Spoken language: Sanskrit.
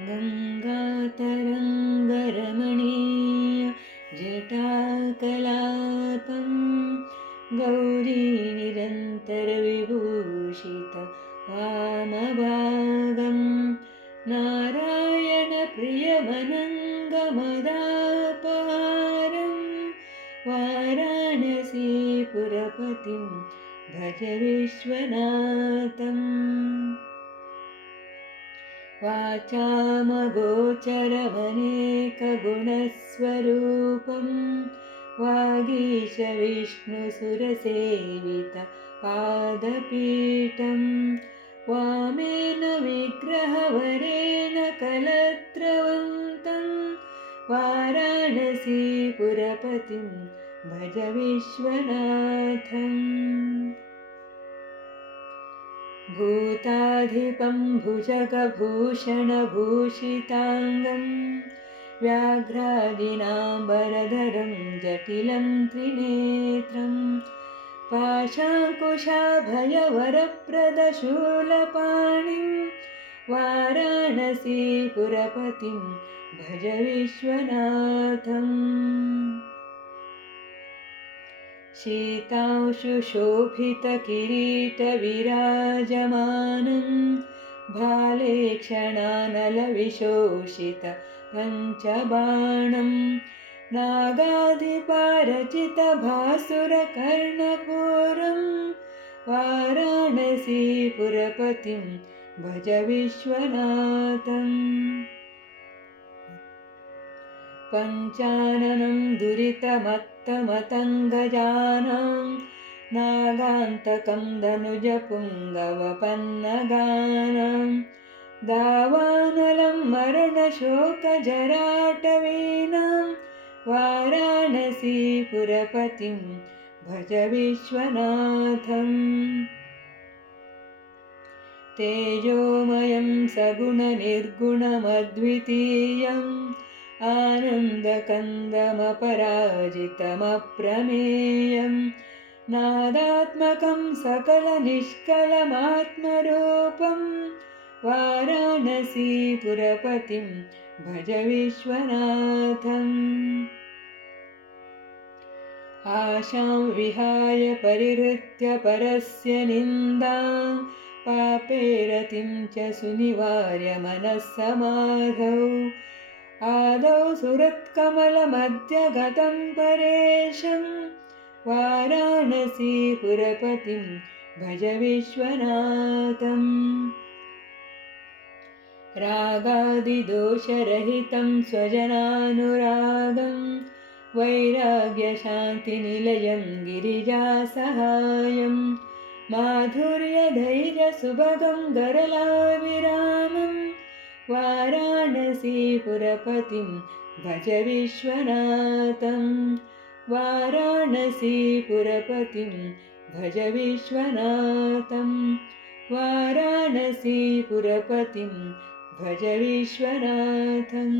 गङ्गातरङ्गरमणीय जटाकलापं गौरीनिरन्तरविभूषित वामभागं नारायणप्रियमनङ्गमदापहारं वाराणसीपुरपतिं भज विश्वनाथम्। वाचामगोचरमनेकगुणस्वरूपं वागीशविष्णुसुरसेवितपादपीठं वामेन विग्रहवरेण कलत्रवन्तं वाराणसीपुरपतिं भज विश्वनाथम्। भूताधिपं भुजगभूषणभूषिताङ्गं व्याघ्रादिनाम्बरधरं जटिलं त्रिनेत्रं पाशाङ्कुशाभयवरप्रदशूलपाणिं वाराणसीपुरपतिं भज विश्वनाथम्। शीतांशुशोभितकिरीटविराजमानं भाले क्षणानलविशोषितपञ्चबाणं नागाधिपारचितभासुरकर्णपूरं वाराणसीपुरपतिं भज विश्वनाथम्। पञ्चाननं दुरितमत्तमतङ्गजानां नागान्तकं धनुजपुङ्गवपन्नगानां दावानलं मरणशोकजराटवीनां वाराणसीपुरपतिं भज विश्वनाथम्। तेजोमयं सगुणनिर्गुणमद्वितीयं आनन्दकन्दमपराजितमप्रमेयं नादात्मकं सकलनिष्कलमात्मरूपं वाराणसीपुरपतिं भज विश्वनाथम्। आशां विहाय परिहृत्य परस्य निन्दां पापेरतिं च सुनिवार्य मनस्समाधौ आदौ सुरत्कमलमध्यगतं परेशं वाराणसीपुरपतिं भज विश्वनाथम्। रागादिदोषरहितं स्वजनानुरागं वैराग्यशान्तिनिलयं गिरिजासहायं माधुर्यधैर्यसुभगं गरलाविरामं वाराणसीपुरपतिं भज विश्वनाथम्। वाराणसीपुरपतिं भज विश्वनाथम्। वाराणसीपुरपतिं भज विश्वनाथम्।